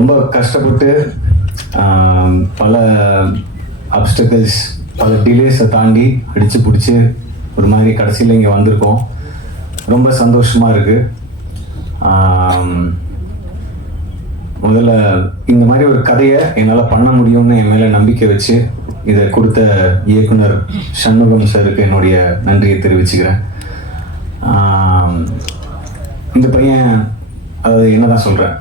ரொம்ப கஷ்டப்பட்டு பல அப்டக்கிள்ஸ் பல டிலேஸை தாண்டி அடித்து பிடிச்சி ஒரு மாதிரி கடைசியில் இங்கே வந்திருக்கோம். ரொம்ப சந்தோஷமாக இருக்குது. முதல்ல இந்த மாதிரி ஒரு கதையை என்னால் பண்ண முடியும்னு என் மேலே நம்பிக்கை வச்சு இதை கொடுத்த இயக்குனர் சண்முகம் சாருக்கு என்னுடைய நன்றியை தெரிவிச்சுக்கிறேன். இந்த பையன் அதாவது என்னதான் சொல்கிறேன்,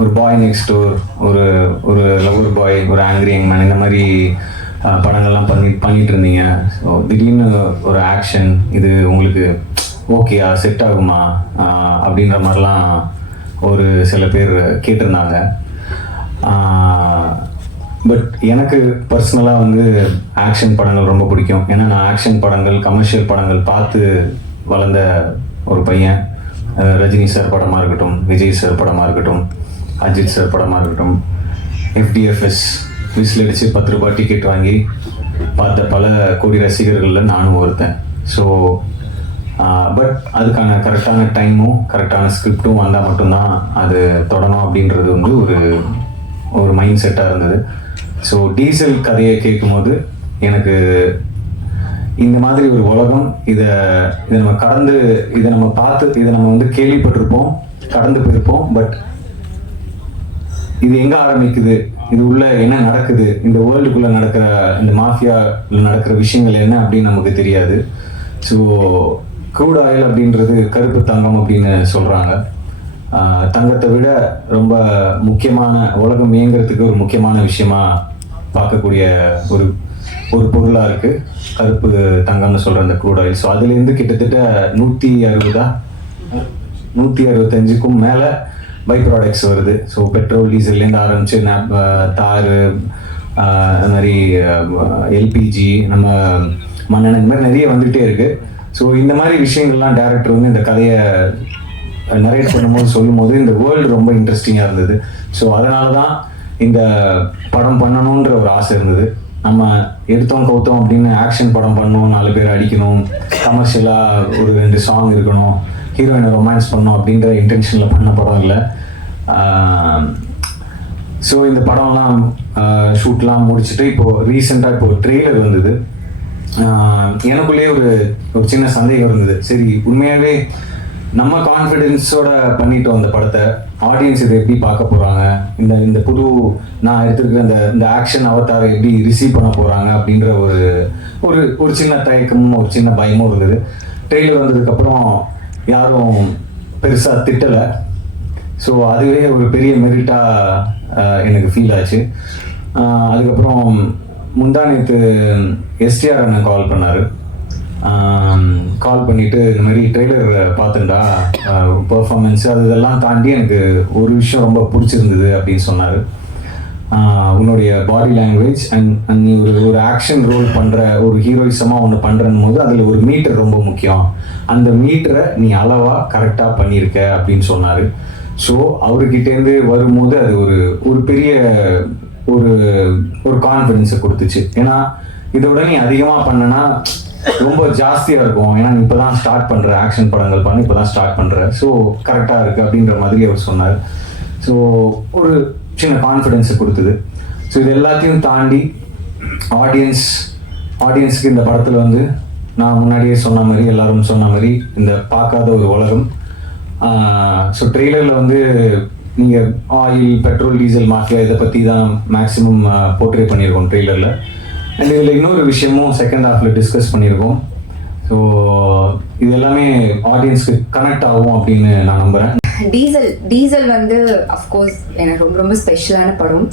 ஒரு பாய் நெக்ஸ்ட் டோர், ஒரு ஒரு லவர் பாய், ஒரு ஆங்கிரி யங் மேன், இந்த மாதிரி படங்கள்லாம் பண்ணிட்டு இருந்தீங்க. ஸோ திடீர்னு ஒரு ஆக்ஷன், இது உங்களுக்கு ஓகேயா, செட் ஆகுமா அப்படின்ற மாதிரிலாம் ஒரு சில பேர் கேட்டிருந்தாங்க. பட் எனக்கு பர்சனலாக வந்து ஆக்ஷன் படங்கள் ரொம்ப பிடிக்கும். ஏன்னா நான் ஆக்ஷன் படங்கள், கமர்ஷியல் படங்கள் பார்த்து வளர்ந்த ஒரு பையன். ரஜினி சார் படமாக இருக்கட்டும், விஜய் சார் படமாக இருக்கட்டும், அஜித் சார் படமாக இருக்கட்டும், FDFS விசில் அடித்து 10 ரூபாய் டிக்கெட் வாங்கி பார்த்த பல கோடி ரசிகர்களில் நானும் ஒருத்தன். ஸோ பட் அதுக்கான கரெக்டான டைமும் கரெக்டான ஸ்கிரிப்டும் வந்தால் மட்டும்தான் அது தொடணும் அப்படின்றது வந்து ஒரு மைண்ட் செட்டாக இருந்தது. ஸோ டீசல் கதையை கேட்கும்போது எனக்கு இந்த மாதிரி ஒரு உலகம், இதை நம்ம கடந்து, இதை நம்ம பார்த்து, இதை நம்ம வந்து கேள்விப்பட்டிருப்போம், கடந்து போயிருப்போம். பட் இது எங்கே ஆரம்பிக்குது, இது உள்ள என்ன நடக்குது, இந்த வேர்ல்டுக்குள்ளே நடக்கிற, இந்த மாஃபியாவில் நடக்கிற விஷயங்கள் என்ன அப்படின்னு நமக்கு தெரியாது. ஸோ க்ரூட் ஆயில் அப்படின்றது கருப்பு தங்கம் அப்படின்னு சொல்கிறாங்க. தங்கத்தை விட ரொம்ப முக்கியமான, உலகம் இயங்குறதுக்கு ஒரு முக்கியமான விஷயமா பார்க்கக்கூடிய ஒரு பொருளாக இருக்குது கருப்பு தங்கம்னு சொல்கிற அந்த க்ரூட் ஆயில். ஸோ அதுலேருந்து கிட்டத்தட்ட 165க்கும் மேலே பை ப்ராடக்ட்ஸ் வருது. ஸோ பெட்ரோல், டீசல்லேருந்து ஆரம்பித்து தார், அது மாதிரி LPG, நம்ம மண்ணெண்ணெய், இந்த மாதிரி நிறைய வந்துகிட்டே இருக்குது. ஸோ இந்த மாதிரி விஷயங்கள்லாம் டேரக்டர் வந்து இந்த கதையை நரேட் பண்ணும்போது சொல்லும்போது இந்த வேர்ல்டு ரொம்ப இன்ட்ரெஸ்டிங்காக இருந்தது. ஸோ அதனால தான் இந்த படம் பண்ணணுன்ற ஒரு ஆசை இருந்தது. நம்ம எடுத்தோம் கவுத்தோம் அப்படின்னு ஆக்ஷன் படம் பண்ணணும், 4 பேர் அடிக்கணும், கமர்ஷியலாக ஒரு 2 சாங் இருக்கணும், ஹீரோயினை ரொமான்ஸ் பண்ணணும் அப்படின்ற இன்டென்ஷனில் பண்ண படம் இல்லை. ஸோ இந்த படம்லாம் ஷூட்லாம் முடிச்சுட்டு இப்போது ரீசெண்டாக இப்போ ட்ரெய்லர் வந்தது. எனக்குள்ளேயே ஒரு சின்ன சந்தேகம் இருந்தது. சரி, உண்மையாகவே நம்ம கான்ஃபிடென்ஸோட பண்ணிட்டோம் அந்த படத்தை, ஆடியன்ஸ் இதை எப்படி பார்க்க போகிறாங்க, இந்த புது நான் எடுத்துருக்க இந்த ஆக்ஷன் அவதாரை எப்படி ரிசீவ் பண்ண போகிறாங்க அப்படின்ற ஒரு சின்ன தயக்கமும் ஒரு சின்ன பயமும் இருந்தது. ட்ரெய்லர் வந்ததுக்கப்புறம் யாரும் பெருசாக திட்டலை. ஸோ அதுவே ஒரு பெரிய மெரிட்டாக எனக்கு ஃபீல் ஆச்சு. அதுக்கப்புறம் முந்தானேத்து STR அண்ணன் கால் பண்ணார். கால் பண்ணிவிட்டு இந்த மாதிரி ட்ரெய்லர் பார்த்துட்டா பர்ஃபார்மன்ஸு அது இதெல்லாம் தாண்டி எனக்கு ஒரு விஷயம் ரொம்ப பிடிச்சிருந்தது அப்படின்னு சொன்னார். உன்னுடைய பாடி லாங்குவேஜ் அண்ட் நீ ஒரு ஆக்ஷன் ரோல் பண்ணுற, ஒரு ஹீரோயிசமாக ஒன்று பண்ணுறன் போது அதில் ஒரு மீட்டர் ரொம்ப முக்கியம், அந்த மீட்டரை நீ அளவாக கரெக்டாக பண்ணியிருக்க அப்படின்னு சொன்னார். ஸோ அவர்கிட்டேருந்து வரும்போது அது ஒரு பெரிய ஒரு கான்ஃபிடென்ஸை கொடுத்துச்சு. ஏன்னா இதோட நீ அதிகமாக பண்ணனா ரொம்ப ஜாஸ்தியாக இருக்கும். ஏன்னா நீ இப்போ தான் ஸ்டார்ட் பண்ணுற, ஆக்ஷன் படங்கள் பண்ணி இப்போ தான் ஸ்டார்ட் பண்ணுற, ஸோ கரெக்டாக இருக்குது அப்படின்ற மாதிரி அவர் சொன்னார். ஸோ ஒரு சின்ன கான்ஃபிடென்ஸை கொடுத்தது. ஸோ இது எல்லாத்தையும் தாண்டி ஆடியன்ஸுக்கு இந்த படத்தில் வந்து நான் முன்னாடியே சொன்ன மாதிரி, எல்லாரும் சொன்ன மாதிரி, இந்த பார்க்காத ஒரு உலகம். ஸோ ட்ரெய்லரில் வந்து நீங்கள் ஆயில், பெட்ரோல், டீசல், மாஃபியா இதை பற்றி தான் மேக்ஸிமம் போர்ட்ரே பண்ணியிருக்கோம் ட்ரெய்லரில். அண்ட் இதில் இன்னொரு விஷயமும் செகண்ட் ஹாஃபில் டிஸ்கஸ் பண்ணியிருக்கோம். ஸோ இது எல்லாமே ஆடியன்ஸ்க்கு கனெக்ட் ஆகும் அப்படின்னு நான் நம்புகிறேன். டீசல் வந்து அஃப்கோர்ஸ் எனக்கு ரொம்ப ரொம்ப ஸ்பெஷலான படம்.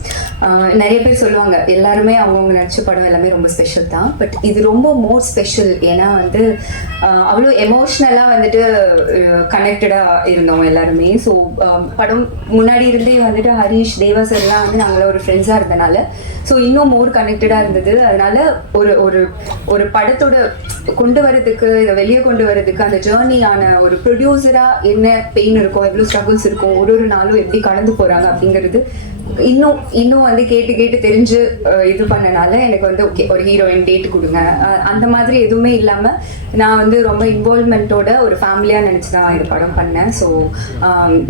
நிறைய பேர் சொல்லுவாங்க எல்லாருமே அவங்கவுங்க நடிச்ச படம் எல்லாமே ரொம்ப ஸ்பெஷல் தான். பட் இது ரொம்ப மோர் ஸ்பெஷல். ஏன்னா வந்து அவ்வளோ எமோஷ்னலாக வந்துட்டு கனெக்டடாக இருந்தோம் எல்லாருமே. ஸோ படம் முன்னாடி இருந்தே வந்துட்டு ஹரீஷ், தேவா சார்லாம் வந்து நாங்கள ஒரு ஃப்ரெண்ட்ஸாக இருந்தனால ஸோ இன்னும் மோர் கனெக்டடாக இருந்தது. அதனால ஒரு படத்தோட கொண்டு வரதுக்கு, இதை வெளியே கொண்டு வரதுக்கு அந்த ஜேர்னியான ஒரு ப்ரொடியூசராக என்ன பெயின் இருக்கும், எவ்வளோ ஸ்ட்ரகிள்ஸ் இருக்கும், ஒரு நாளும் எப்படி கடந்து போகிறாங்க அப்படிங்கிறது இன்னும் வந்து கேட்டு தெரிஞ்சு இது பண்ணனால எனக்கு வந்து ஓகே ஒரு ஹீரோயின் டேட் கொடுங்க அந்த மாதிரி எதுவுமே இல்லாமல் நான் வந்து ரொம்ப இன்வால்மெண்ட்டோட ஒரு ஃபேமிலியாக நினச்சி தான் இந்த படம் பண்ணேன். ஸோ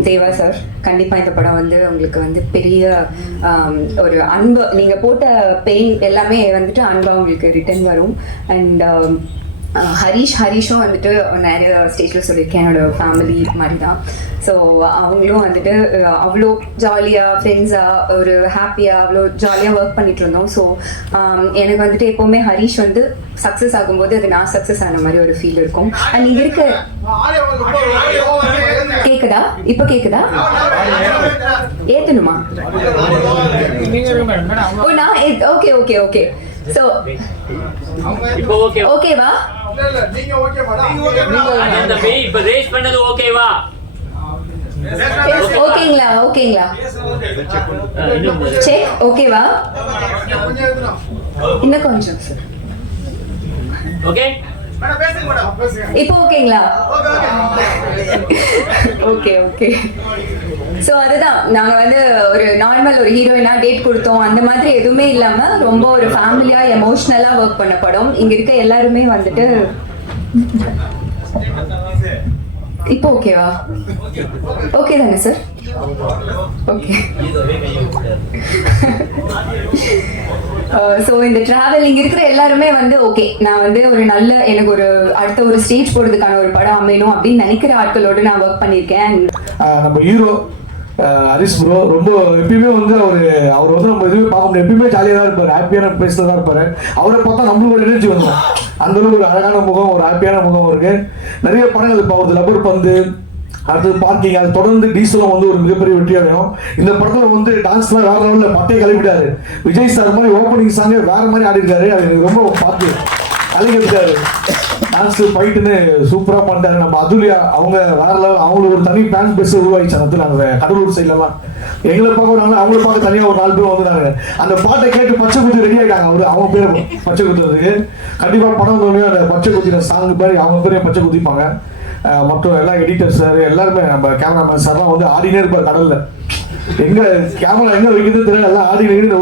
தேவா சார் கண்டிப்பாக இந்த படம் வந்து உங்களுக்கு வந்து பெரிய ஒரு அன்பு, நீங்கள் போட்ட பெயின் எல்லாமே வந்துட்டு அன்பாக உங்களுக்கு ரிட்டர்ன் வரும். அண்ட் ஹரிஷும் வந்துட்டு நிறைய ஸ்டேஜில் சொல்லியிருக்கேன், என்னோட ஃபேமிலி மாதிரி தான். ஸோ அவங்களும் வந்துட்டு அவ்வளோ ஜாலியாக ஃப்ரெண்ட்ஸாக ஒரு ஹாப்பியாக அவ்வளோ ஜாலியாக ஒர்க் பண்ணிட்டு இருந்தோம். ஸோ எனக்கு வந்துட்டு எப்போவுமே ஹரிஷ் வந்து சக்ஸஸ் ஆகும்போது அது நான் சக்ஸஸ் ஆன மாதிரி ஒரு ஃபீல் இருக்கும். அண்ட் இங்கே இருக்க கேட்குதா? இப்போ கேட்குதா? ஏற்றணுமா? ஓ நான் ஓகே ஓகே ஓகே. ஸோ ஓகேவா? ஓகேங்களா? ஓகேங்களா? செக் ஓகேவா? இன்னும் கொஞ்சம் சார். இப்போ ஓகேங்களா? Okay okay. ஸோ அதுதான் நாங்கள் வந்து ஒரு நார்மல் ஒரு ஹீரோயினாக டேட் கொடுத்தோம் அந்த மாதிரி எதுவுமே இல்லாமல் ரொம்ப ஒரு ஃபேமிலியாக எமோஷ்னலாக ஒர்க் பண்ண படம். இங்கே இருக்க எல்லாருமே வந்துட்டு இப்போ ஓகேவா? ஓகே தானே சார்? ஓகே. ஸோ இந்த ட்ராவலிங் இருக்கிற எல்லாருமே வந்து ஓகே நான் வந்து ஒரு நல்ல எனக்கு ஒரு அடுத்த ஒரு ஸ்டேஜ் போடுறதுக்கான ஒரு படம் அமையணும் அப்படின்னு நினைக்கிற ஆட்களோடு நான் ஒர்க் பண்ணியிருக்கேன். நம்ம ஹீரோ ஹரிஷ் ப்ரோ ரொம்ப எப்பயுமே வந்து அவர் வந்து நம்ம எதுவுமே பார்க்க முடியாது, எப்பயுமே ஜாலியாக தான் இருப்பார், ஹாப்பியான பிளேஸ்ல தான் இருப்பார். அவரை பார்த்தா நம்மளுக்கு ஒரு எனர்ஜி வந்துடும், அந்த அளவுக்கு ஒரு அழகான முகம், ஒரு ஹாப்பியான முகம் இருக்கு. நிறைய படங்கள் இப்போ அவரது லப்பர் பந்து, அடுத்தது பார்க்கிங், அது தொடர்ந்து டீசலும் வந்து ஒரு மிகப்பெரிய வெற்றி அடையும். இந்த படத்துல வந்து டான்ஸ்லாம் வேற லெவலில் பட்டையை கிளப்பிட்டாரு. விஜய் சார் மாதிரி ஓப்பனிங் சாங்கே வேற மாதிரி ஆடி இருக்காரு, அது எனக்கு ரொம்ப பார்த்து அழகிட்டாரு. டான்ஸ் ஃபைட்டுன்னு சூப்பராக பண்ணிட்டாரு. நம்ம அதுலியா அவங்க வேற லெவல், அவங்களுக்கு ஒரு தனி ஃபேன்ஸ் பேஸ் உருவாயிடுச்சு அந்த நாங்கள் கடலூர் சைட்லலாம். எங்களை பார்க்க அவங்கள பார்க்க தனியாக ஒரு 4 பேர் வந்துட்டாங்க. அந்த பாட்டை கேட்டு பச்சை குத்தி ரெடி ஆகிட்டாங்க. அவங்க பேர் பச்சை குத்துறதுக்கு கண்டிப்பாக படம் வந்தோடனே அந்த பச்சை குத்தின சாங் பேர் அவங்க பேரையும் பச்சை குத்திப்பாங்க. மற்றும் எல்லா எடிட்டர் சார் எல்லாருமே நம்ம கேமராமேன் சார்லாம் வந்து ஆடினே இருப்பார் கடலில். எங்கே கேமரா எங்கே வைக்கிறது தெரியல, எல்லாம் ஆடினே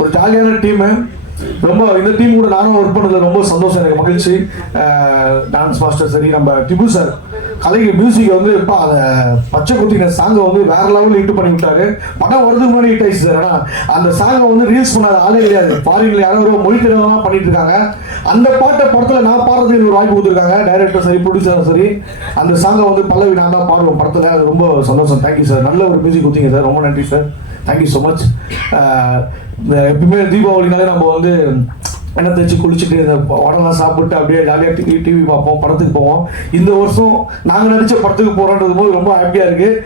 ஒரு ஜாலியான டீமு. ரொம்ப இந்த டீம் கூட நானும் ஒர்க் பண்ணதில் ரொம்ப சந்தோஷம், எனக்கு மகிழ்ச்சி. டான்ஸ் மாஸ்டர் சரி, நம்ம டிபு சார் கலைக்கு மியூசிக் வந்து இப்போ அதை பச்சை குத்தின சாங்கை வந்து வேற லெவலில் ஹிட் பண்ணி விட்டாரு. படம் வரதுக்கு முன்னாடி ஹிட் ஆயிடுச்சு சார். ஆனால் அந்த சாங்கை வந்து ரீல்ஸ் பண்ணாத ஆளே கிடையாது. ஃபாரின்ல யாரும் மொழி திறனெல்லாம் பண்ணிட்டு இருக்காங்க. அந்த பாட்டை படத்தில் நான் பாடுறதுக்கு ஒரு வாய்ப்பு கொடுத்துருக்காங்க, டைரக்டர் சரி ப்ரொடியூசர் சரி. அந்த சாங்கை வந்து பல்லவி நான் தான் பாடுவோம் படத்தில், அது ரொம்ப சந்தோஷம். தேங்க்யூ சார், நல்ல ஒரு மியூசிக் கொடுத்தீங்க சார், ரொம்ப நன்றி சார், தேங்க்யூ ஸோ மச். எப்பயுமே தீபாவளினாலே நம்ம வந்து எண்ணெய் தேய்ச்சி குளிச்சுட்டு இந்த உடலாம் சாப்பிட்டு அப்படியே ஜாலியாக டிவி பார்ப்போம், படத்துக்கு போவோம். இந்த வருஷம் நாங்கள் நடித்த படத்துக்கு போகிறோன்றது போது ரொம்ப ஹாப்பியாக இருக்குது.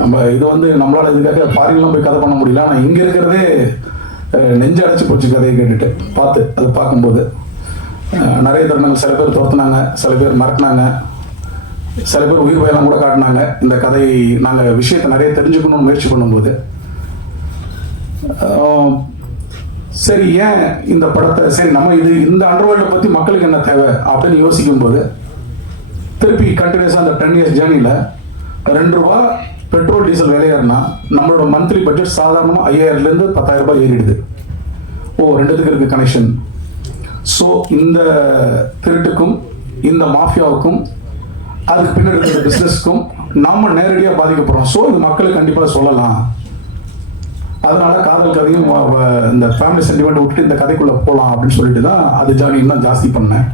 நம்ம இது வந்து நம்மளால் இதுக்காக ஃபாரின்லாம் போய் கதை பண்ண முடியல, ஆனால் இங்கே இருக்கிறதே நெஞ்சு அடைச்சி போச்சு கதையை கேட்டுட்டு அதை பார்க்கும்போது. நிறைய தருணங்கள் சில பேர் துரத்துனாங்க, சில பேர் மறக்கினாங்க, சில பேர் உயிர் பயலாம் கூட காட்டினாங்க. இந்த கதை நாங்கள் விஷயத்தை நிறைய தெரிஞ்சுக்கணும்னு முயற்சி பண்ணும்போது சரி ஏன் இந்த படத்தை சரி நம்ம இந்த அண்டர்வேர்ல்டை பற்றி மக்களுக்கு என்ன தேவை அப்படின்னு யோசிக்கும் போது திருப்பி கண்டினியூஸாக அந்த 10 இயர்ஸ் ஜேர்னியில் 2 ரூபா பெட்ரோல் டீசல் விலையேறினா நம்மளோட மந்த்லி பட்ஜெட் சாதாரணமாக 5000லேருந்து 10,000 ரூபாய் ஏறிடுது. ரெண்டுத்துக்கு இருக்கு கனெக்ஷன். ஸோ இந்த திருட்டுக்கும் இந்த மாஃபியாவுக்கும் அதுக்கு பின்னாடி இருக்கிற பிஸ்னஸ்க்கும் நாம நேரடியாக பாதிக்கப்படுறோம். ஸோ இது மக்களுக்கு கண்டிப்பாக சொல்லலாம். அதனால காதல் கதையும் இந்த ஃபேமிலி சென்டிமெண்ட் விட்டுட்டு இந்த கதைக்குள்ள போகலாம் அப்படின்னு சொல்லிட்டு தான் அது ஜாலி இன்னும் ஜாஸ்தி பண்ணேன்.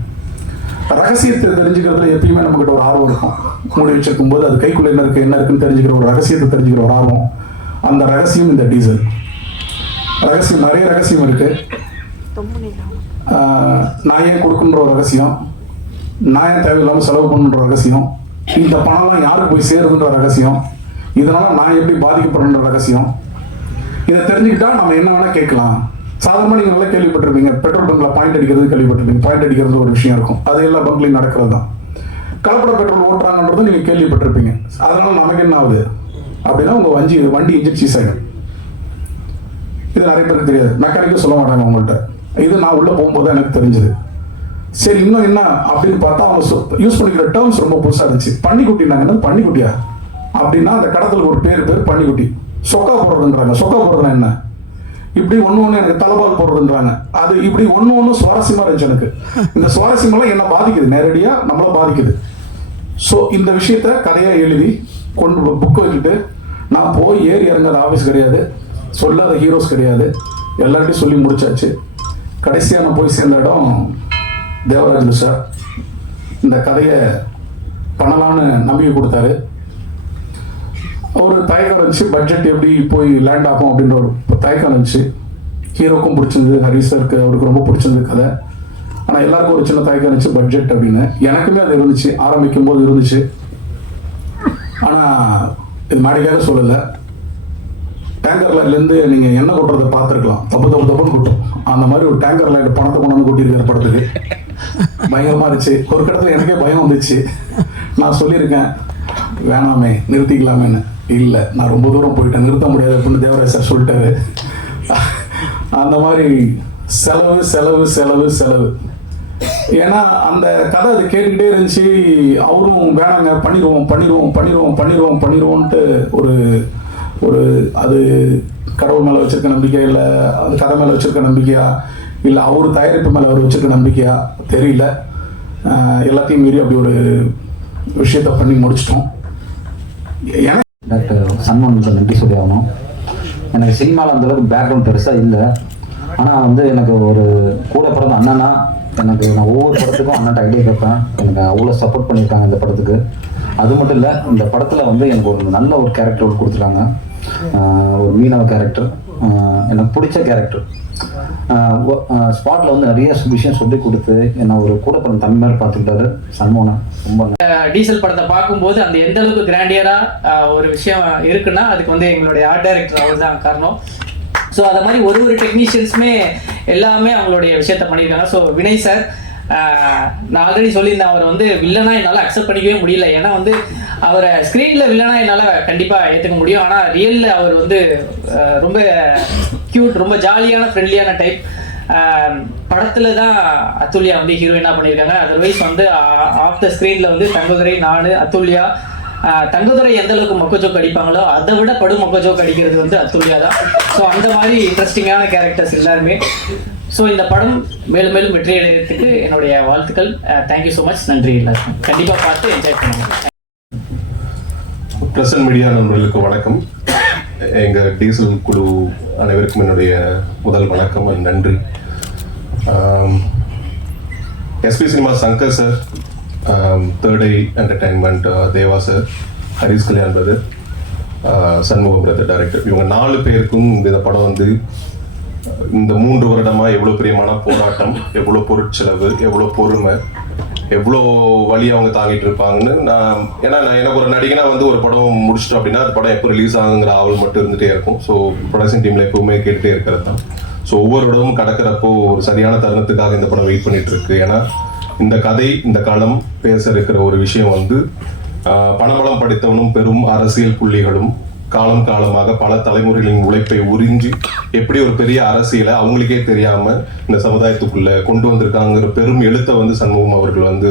ரகசியத்தை தெரிஞ்சுக்கிறதுல எப்பயுமே நம்மகிட்ட ஒரு ஆர்வம் இருக்கும். மூடி வச்சிருக்கும் போது அது கைக்குள்ள என்ன இருக்குன்னு தெரிஞ்சுக்கிற ஒரு ரகசியத்தை தெரிஞ்சுக்கிற ஒரு ஆர்வம். அந்த ரகசியம் இந்த டீசல் ரகசியம். நிறைய ரகசியம் இருக்கு. நான் ஏன் கொடுக்குன்ற ஒரு ரகசியம், நான் ஏன் தேவையில்லாமல் செலவு பண்ணுன்ற ரகசியம், இந்த பணம்லாம் யாருக்கு போய் சேருதுன்ற ரகசியம், இதனால நான் எப்படி பாதிக்கப்படுற ரகசியம். இதை தெரிஞ்சுக்கிட்டா நம்ம என்ன வேணா கேட்கலாம். சாதாரணமாக நீங்கள் நல்லா கேள்விப்பட்டிருப்பீங்க, பெட்ரோல் பங்க்ல பாயிண்ட் அடிக்கிறது கேள்விப்பட்டிருப்பீங்க. பாயிண்ட் அடிக்கிறது ஒரு விஷயம் இருக்கும், அது எல்லா பங்க்லையும் நடக்கிறது தான். கலப்பட பெட்ரோல் ஓட்டுறாங்கன்றதும் நீங்கள் கேள்விப்பட்டிருப்பீங்க. அதனால நமக்கு என்ன ஆகுது அப்படின்னா உங்கள் வண்டி இன்ஜின் சீஸ் ஆகிடும். இது நிறைய பேருக்கு தெரியாது, மெக்கானிக்கும் சொல்ல மாட்டாங்க அவங்கள்ட்ட. இது நான் உள்ள போகும்போது எனக்கு தெரிஞ்சது. சரி இன்னும் என்ன அப்படின்னு பார்த்தா அவங்க யூஸ் பண்ணிக்கிற டேர்ம்ஸ் ரொம்ப புதுசாக இருந்துச்சு. பன்னிக்குட்டினாங்கன்னா பன்னிக்குட்டியா அப்படின்னா அந்த கடத்தலுக்கு ஒரு பேர் பன்னிக்குட்டி. சொக்கா போடுறதுன்றாங்க. சொக்கா போடுறதுன்னா என்ன? இப்படி ஒன்று எனக்கு தலைபால் போடுறதுன்றாங்க. அது இப்படி ஒன்று சுவாரஸ்யமாக இருந்துச்சு எனக்கு. இந்த சுவாரஸ்யமெல்லாம் என்ன பாதிக்குது, நேரடியாக நம்மளை பாதிக்குது. ஸோ இந்த விஷயத்த கதையாக எழுதி கொண்டு புக் வச்சுட்டு நான் போய் ஏறி இறங்காத ஆஃபீஸ் கிடையாது, சொல்லாத ஹீரோஸ் கிடையாது, எல்லார்ட்டையும் சொல்லி முடிச்சாச்சு. கடைசியாக நான் போய் சேர்ந்த இடம் தேவராஜ் சார். இந்த கதையை பண்ணலான்னு நம்பிக்கை கொடுத்தாரு. ஒரு தயக்கம் இருந்துச்சு, பட்ஜெட் எப்படி போய் லேண்ட் ஆகும் அப்படின்ற ஒரு தயக்கம் இருந்துச்சு. ஹீரோக்கும் பிடிச்சிருந்தது, ஹரிஷ் சாருக்கு அவருக்கு ரொம்ப பிடிச்சிருந்தது கதை. ஆனால் எல்லாருக்கும் ஒரு சின்ன தயக்கம் இருந்துச்சு பட்ஜெட் அப்படின்னு. எனக்குமே அது இருந்துச்சு, ஆரம்பிக்கும் போது இருந்துச்சு. ஆனால் இது மாடிக்காக சொல்லலை, டேங்கர் லைன்லேருந்து நீங்கள் எண்ணெய் கொட்டுறதை பார்த்துருக்கலாம், தப்புன்னு கொட்டும். அந்த மாதிரி ஒரு டேங்கர் லைன் பணத்தை கொண்டு வந்து கொட்டியிருக்கிற படத்துக்கு பயங்கரமாக இருந்துச்சு. ஒரு கடத்தில் எனக்கே பயம் வந்துச்சு. நான் சொல்லியிருக்கேன் வேணாமே நிறுத்திக்கலாமேன்னு. இல்லை, நான் ரொம்ப தூரம் போயிட்டேன், நிறுத்த முடியாது அப்படின்னு தேவராஜ் சார் சொல்லிட்டாரு. அந்த மாதிரி செலவு செலவு செலவு செலவு. ஏன்னா அந்த கதை அது கேட்டுக்கிட்டே இருந்துச்சு. அவரும் வேணாங்க பண்ணிடுவோம்ட்டு ஒரு ஒரு அது கடவுள் மேலே வச்சிருக்க நம்பிக்கை, இல்லை அது கதை மேலே வச்சிருக்க நம்பிக்கையா, இல்லை அவர் தயாரிப்பு மேலே அவர் வச்சிருக்க நம்பிக்கையா தெரியல. எல்லாத்தையும் மீறி அப்படி ஒரு விஷயத்த பண்ணி முடிச்சிட்டோம். டாக்டர் சண்முகனுக்கு நன்றி சொல்லி ஆகணும். எனக்கு சினிமாவில் அந்தளவுக்கு பேக்ரவுண்ட் பெருசாக இல்லை. ஆனால் வந்து எனக்கு ஒரு கூட பிறந்த அண்ணனா, எனக்கு நான் ஒவ்வொரு படத்துக்கும் அண்ணன்ட்ட ஐடியா கேட்பேன். எனக்கு அவ்வளோ சப்போர்ட் பண்ணியிருக்காங்க இந்த படத்துக்கு. அது மட்டும் இல்லை, இந்த படத்தில் வந்து எனக்கு ஒரு நல்ல ஒரு கேரக்டர் கொடுத்துருக்காங்க. ஒரு மீனவ கேரக்டர், எனக்கு பிடிச்ச கேரக்டர். ஸ்பாட்டில் வந்து நிறைய விஷயம் சொல்லி கொடுத்து என்னை ஒரு கூட பிறந்த தம்பி மாதிரி பார்த்துக்கிட்டாரு சண்முகன். ரொம்ப டீசல் படத்தை பார்க்கும்போது அந்த எந்த அளவுக்கு கிராண்டியரா ஒரு விஷயம் இருக்குன்னா அதுக்கு வந்து எங்களுடைய ஆர்ட் டைரக்டர் அவர் தான் காரணம். ஸோ அதை மாதிரி ஒரு டெக்னீஷியன்ஸுமே எல்லாமே அவங்களுடைய விஷயத்த பண்ணியிருக்காங்க. ஸோ வினய் சார், நான் ஆல்ரெடி சொல்லியிருந்தேன், அவர் வந்து வில்லனா என்னால் அக்செப்ட் பண்ணிக்கவே முடியல. ஏன்னா வந்து அவரை ஸ்க்ரீனில் வில்லனா என்னால் கண்டிப்பாக ஏற்றுக்க முடியும். ஆனால் ரியலில் அவர் வந்து ரொம்ப க்யூட், ரொம்ப ஜாலியான ஃப்ரெண்ட்லியான டைப். படத்தில் தான் அத்துல்யா வந்து ஹீரோயினாக பண்ணியிருக்காங்க. அதர்வைஸ் வந்து ஆஃப் த ஸ்க்ரீனில் வந்து தங்கதுரை, நான், அத்துல்யா. தங்கதுரை எந்த அளவுக்கு மொக்கஜோக் அடிப்பாங்களோ அதை விட படு மொக்கஜோக் அடிக்கிறது வந்து அத்துல்யா தான். ஸோ அந்த மாதிரி இன்ட்ரெஸ்டிங்கான கேரக்டர்ஸ் எல்லாருமே. ஸோ இந்த படம் மேலும் மேலும் வெற்றி அடைகிறதுக்கு என்னுடைய வாழ்த்துக்கள். Thank you so much. நன்றி. எல்லாருக்கும் கண்டிப்பாக பார்த்து என்ஜாய் பண்ணுங்க. பிரசன்ட் மீடியா நண்பர்களுக்கு வணக்கம். எங்கள் டீசல் குழு அனைவருக்கும் என்னுடைய முதல் வணக்கம், நன்றி. SP cinema Shankar sir, third eye entertainment Deva sir, Harish Kalyan brother, Shanmugam brother director, இவங்க 4 பேருக்கும் இந்த படம் வந்து இந்த 3 வருடமா எவ்வளோ பிரியமான போராட்டம், எவ்வளோ பொருட்செலவு, எவ்வளோ பொறுமை, எவ்வளோ வழி அவங்க தாங்கிட்டு இருப்பாங்கன்னு எனக்கு ஒரு நடிகனா வந்து ஒரு படம் முடிச்சிட்டோம் அப்படின்னா அந்த படம் எப்போ ரிலீஸ் ஆகுங்கிற ஆவல் மட்டும் இருந்துகிட்டே இருக்கும். ஸோ ப்ரொடக்ஷன் டீமில் எப்பவுமே கேட்டுகிட்டே இருக்கிறது தான். ஸோ ஒவ்வொரு இடமும் கடக்கிறப்போ ஒரு சரியான தருணத்துக்காக இந்த படம் வெயிட் பண்ணிட்டு இருக்கு. ஏன்னா இந்த கதை, இந்த களம் பேச இருக்கிற ஒரு விஷயம் வந்து பணபலம் படித்தவனும் பெரும் அரசியல் புள்ளிகளும் காலம் காலமாக பல தலைமுறைகளின் உழைப்பை உறிஞ்சி எப்படி ஒரு பெரிய அரசியலை அவங்களுக்கே தெரியாம இந்த சமுதாயத்துக்குள்ள கொண்டு வந்திருக்காங்கிற பெரும் எழுத்தை வந்து சண்முகம் அவர்கள் வந்து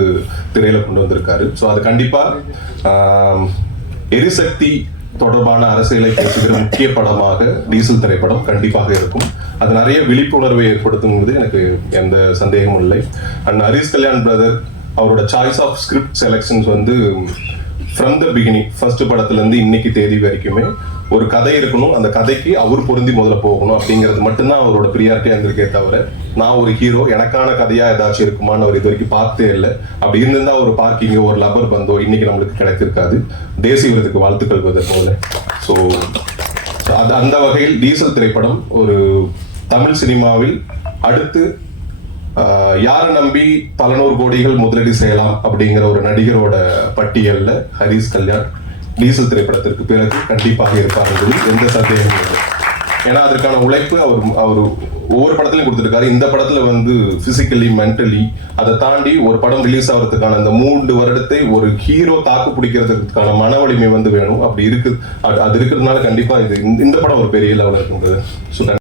திரையில கொண்டு வந்திருக்காரு. ஸோ அது கண்டிப்பா எரிசக்தி தொடர்பான அரசியலை பேசுகிற முக்கிய படமாக டீசல் திரைப்படம் கண்டிப்பாக இருக்கும். அது நிறைய விழிப்புணர்வை ஏற்படுத்துங்கிறது எனக்கு எந்த சந்தேகமும் இல்லை. அண்ட் ஹரிஷ் கல்யாண் பிரதர் அவரோட சாய்ஸ் ஆஃப் ஸ்கிரிப்ட் செலெக்ஷன்ஸ் வந்து ஃப்ரம் த பிகினிங், ஃபர்ஸ்ட் படத்துலேருந்து இன்னைக்கு தேதி வரைக்குமே ஒரு கதை இருக்கணும், அந்த கதைக்கு அவர் பொருந்தி முதல்ல போகணும் அப்படிங்கிறது மட்டும்தான் அவரோட ப்ரியாரிட்டியாக இருந்திருக்கே தவிர நான் ஒரு ஹீரோ எனக்கான கதையாக ஏதாச்சும் இருக்குமான்னு அவர் இது வரைக்கும் பார்த்தே இல்லை. அப்படி இருந்திருந்தா ஒரு பார்க்கிங்கோ ஒரு லப்பர் பந்தோ இன்னைக்கு நம்மளுக்கு கிடைத்திருக்காது. தேசிய விருதுக்கு வாழ்த்துக்கள் போல. ஸோ அது அந்த வகையில் டீசல் திரைப்படம் ஒரு தமிழ் சினிமாவில் அடுத்து யாரை நம்பி பல 100 கோடிகள் முதலீடு செய்யலாம் அப்படிங்கிற ஒரு நடிகரோட பட்டியல்ல ஹரிஷ் கல்யாண் டீசல் திரைப்படத்திற்கு பிறகு கண்டிப்பாக இருப்பார் என்பது எந்த சந்தேகமும் இல்லை. ஏன்னா அதற்கான உழைப்பு அவர் ஒவ்வொரு படத்திலையும் கொடுத்துருக்காரு. இந்த படத்துல வந்து பிசிக்கலி, மென்டலி, அதை தாண்டி ஒரு படம் ரிலீஸ் ஆகிறதுக்கான அந்த 3 வருடத்தை ஒரு ஹீரோ தாக்கு பிடிக்கிறதுக்கான மன வலிமை வந்து வேணும். அப்படி இருக்கு, அது இருக்கிறதுனால கண்டிப்பா இந்த படம் ஒரு பெரிய லெவலில் இருக்குன்றது.